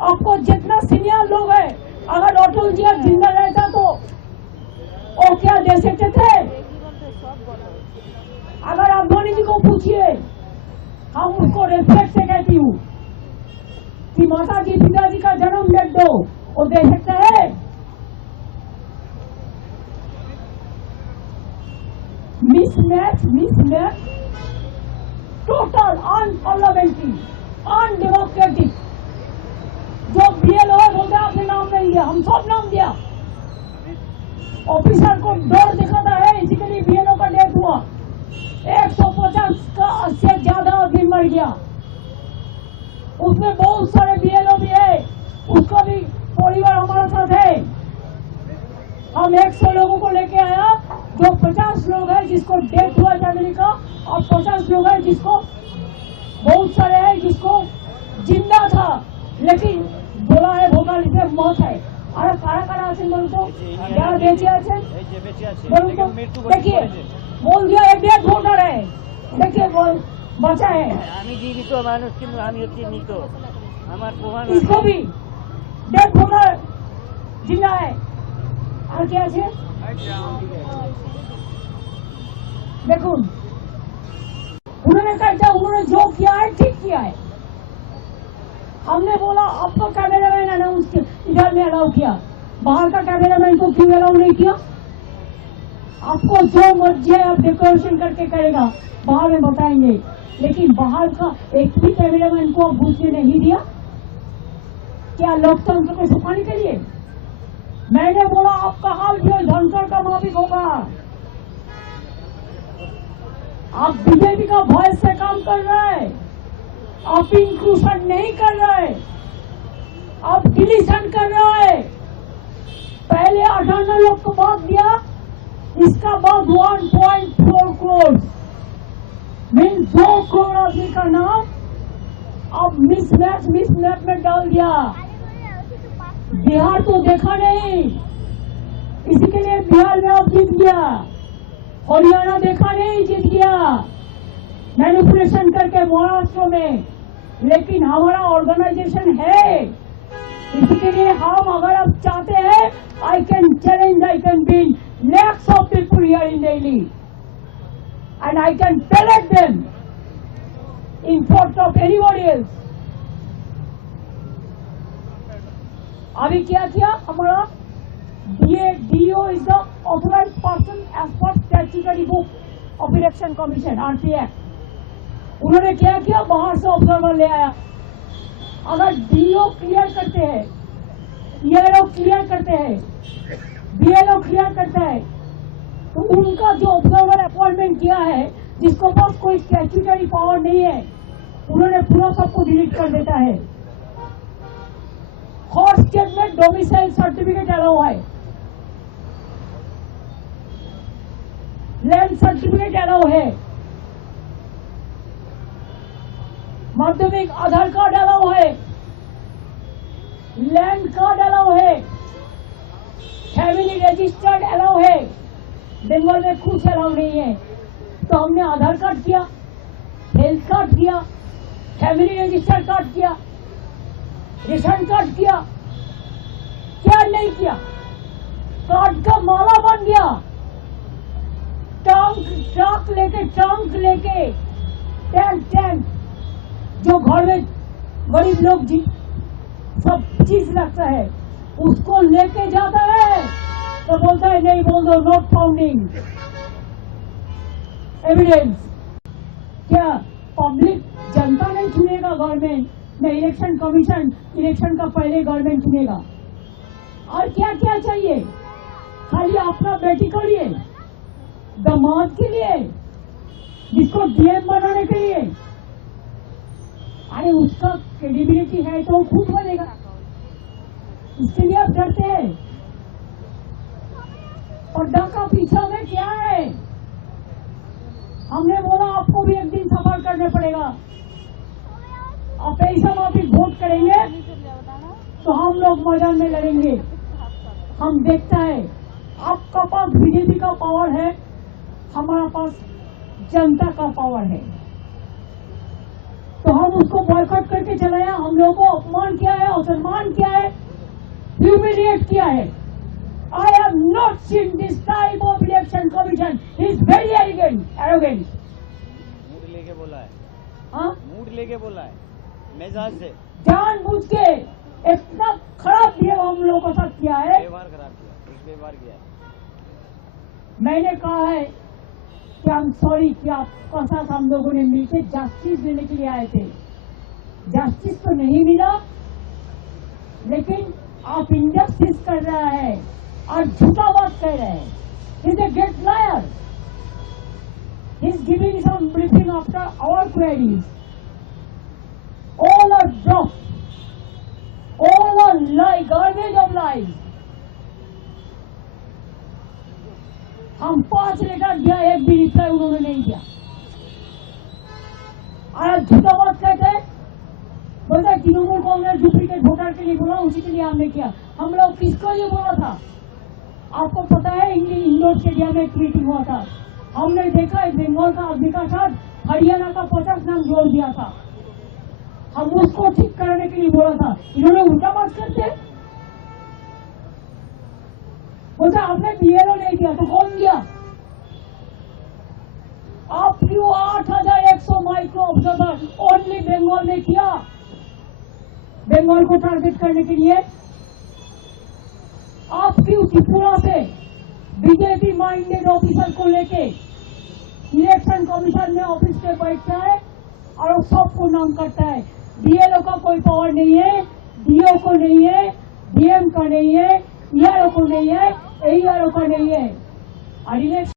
आपको जितना सीनियर लोग है, अगर अटल जी जिंदा रहता तो वो क्या दे सकते थे? अगर अडवाणी जी को पूछिए, हम उसको रेस्पेक्ट से कहती हूँ कि माता जी पिताजी का जन्म डेट दो, वो दे सकते हैं? Mismatch total unparliamentary, undemocratic. जो बीएलओ बोलते आपने नाम नहीं दिया, हम सब नाम दिया। ऑफिसर को डर दिखाता है, इसी के लिए बीएलओ का डेथ हुआ। 150 का 80 से ज्यादा आदमी मर गया। उसमें बहुत सारे बीएलओ भी है, उसका भी परिवार हमारे साथ है। हम 100 लोगों को लेके आया, जो 50 लोग हैं जिसको डेथ हुआ फैमिली का, और 50 लोग हैं जिसको, बहुत सारे हैं जिसको जिंदा था लेकिन बोला है भोगाली से मौत है। अरे कारा कारा आছেন বলুন তো, যারা বেঁচে আছেন বলুন তো, देखिए बोल दिया एक डेथ वोटर है, देखिए बचा है। আমি জীবিত মানুষ কিন্তু আমি হচ্ছি মৃত, আমার প্রমাণ इसको भी डेथ वोटर जिंदा है। और क्या है देखो, उन्होंने कहा उन्होंने जो किया है ठीक किया है। हमने बोला आपको कैमरामैन अनाउंस इधर में अलाउ किया, बाहर का कैमरामैन को क्यों अलाउ नहीं किया? आपको जो मर्जी है आप डेकोरेशन करके करेगा, बाहर में बताएंगे, लेकिन बाहर का एक भी कैमरामैन को आप घुसने नहीं दिया। क्या लोकतंत्र को छुपाने के लिए? मैंने बोला आपका हाल भी धनकर का माफिक होगा। आप बीजेपी का वॉइस से काम कर रहे हैं, आप इंक्लूशन नहीं कर रहे, आप डिलीशन कर रहे हैं। पहले 58 लोग को बात दिया, इसका बाद 1.4 करोड़ मीन 2 करोड़ आदमी का नाम अब मिसमैच में डाल दिया। बिहार तो देखा नहीं, इसी के लिए बिहार में अब जीत गया। हरियाणा देखा नहीं, जीत गया मैनिपुलेशन करके महाराष्ट्र में। लेकिन हमारा ऑर्गेनाइजेशन है, इसी के लिए हम अगर आप चाहते हैं, I can challenge, I can win lakhs of people here in Delhi and I can pellet them in front of anybody else. अभी क्या किया हमारा DO is the authorized person as per statutory book of Election Commission RP Act. उन्होंने क्या किया, बाहर से observer ले आया। अगर DO क्लियर करते हैं, ERO क्लियर करते हैं, BLO क्लियर करता है, तो उनका जो ऑब्जर्वर अपॉइंटमेंट किया है, जिसको पास कोई स्टैट्यूटरी पावर नहीं है, उन्होंने पूरा सबको डिलीट कर देता है। हर स्टेट में डोमिसाइल सर्टिफिकेट अलाउ है, लैंड सर्टिफिकेट अलाउ है, माध्यमिक आधार कार्ड अलाउ है, लैंड कार्ड अलाउ है, फैमिली रजिस्टर्ड अलाउ है। बंगाल में कुछ अलाउ नहीं है। तो हमने आधार कार्ड किया, हेल्थ कार्ड किया, फैमिली रजिस्टर्ड कार्ड किया, रेशन कार्ड किया, क्या नहीं किया? कार्ड का माला बन गया। ट्रंक लेके टैंक जो घर में गरीब लोग सब चीज रखता है, उसको लेके जाता है तो बोलता है नहीं, बोल दो नॉट फाउंडिंग एविडेंस। क्या पब्लिक जनता नहीं चुनेगा गवर्नमेंट में? इलेक्शन कमीशन इलेक्शन का पहले गवर्नमेंट चुनेगा। और क्या क्या चाहिए? खाली अपना बेटी के लिए, दामाद के लिए, जिसको डीएम बनाने के लिए। अरे उसका क्रेडिबिलिटी है तो खुद बनेगा, इसके लिए आप डरते हैं। और डर का पीछा में क्या है? हमने बोला आपको भी एक दिन सफर करने पड़ेगा। आप ऐसा माफी वोट करेंगे तो हम लोग मैदान में लड़ेंगे। हम देखता है आपका पास बीजेपी का पावर है, हमारा पास जनता का पावर है। तो हम उसको बॉयकॉट करके चलाया, हम लोगों को अपमान किया है, असम्मान किया है, ह्यूमिलिएट किया है। I have not seen this type of election commission. He is very arrogant. Mood लेके बोला है, हाँ? मूड लेके बोला है, मिजाज से जानबूझ के इतना खराब बिहेव हम लोगों के साथ किया है। व्यवहार खराब किया, कुछ व्यवहार किया है। मैंने कहा है कि हम सॉरी कि आपका साथ हम लोगों ने मिलकर जस्टिस देने के लिए आए थे। जस्टिस तो नहीं मिला, लेकिन आप इंजस्टिस कर रहा है और झूठा बात कह रहे हैं। He's a great liar. He's giving some briefing after our queries. All are dropped. All are lie, garbage of lies. हम 5 लेटर दिया, एक भी रिप्लाई उन्होंने नहीं दिया। और आप झूठा बात कहते हैं, बोलते हैं तृणमूल कांग्रेस डुप्लीकेट वोटर के लिए बोला, उसी के लिए हमने किया। हम लोग किसको ये बोला था? आपको पता है इंडोर स्टेडियम में एक मीटिंग हुआ था, हमने देखा बंगाल का आदमी का साथ हरियाणा का 50 नाम जोड़ दिया था। हम उसको ठीक करने के लिए बोला था, इन्होंने उल्टा बात करते। बोलते आपने बीएलओ नहीं दिया, तो कौन दिया? आप क्यों 8100 माइक्रो ऑब्जर्वर ओनली बंगाल में किया, बंगाल को टारगेट करने के लिए? आप क्यों त्रिपुरा से बीजेपी माइंडेड ऑफिसर को लेके इलेक्शन कमीशन में ऑफिस पे बैठता है और सबको नाम करता है? बीएलओ का कोई पावर नहीं है, डीओ को नहीं है, डीएम का नहीं है, ईआरओ को नहीं है, एईआरओ का नहीं है। और इलेक्शन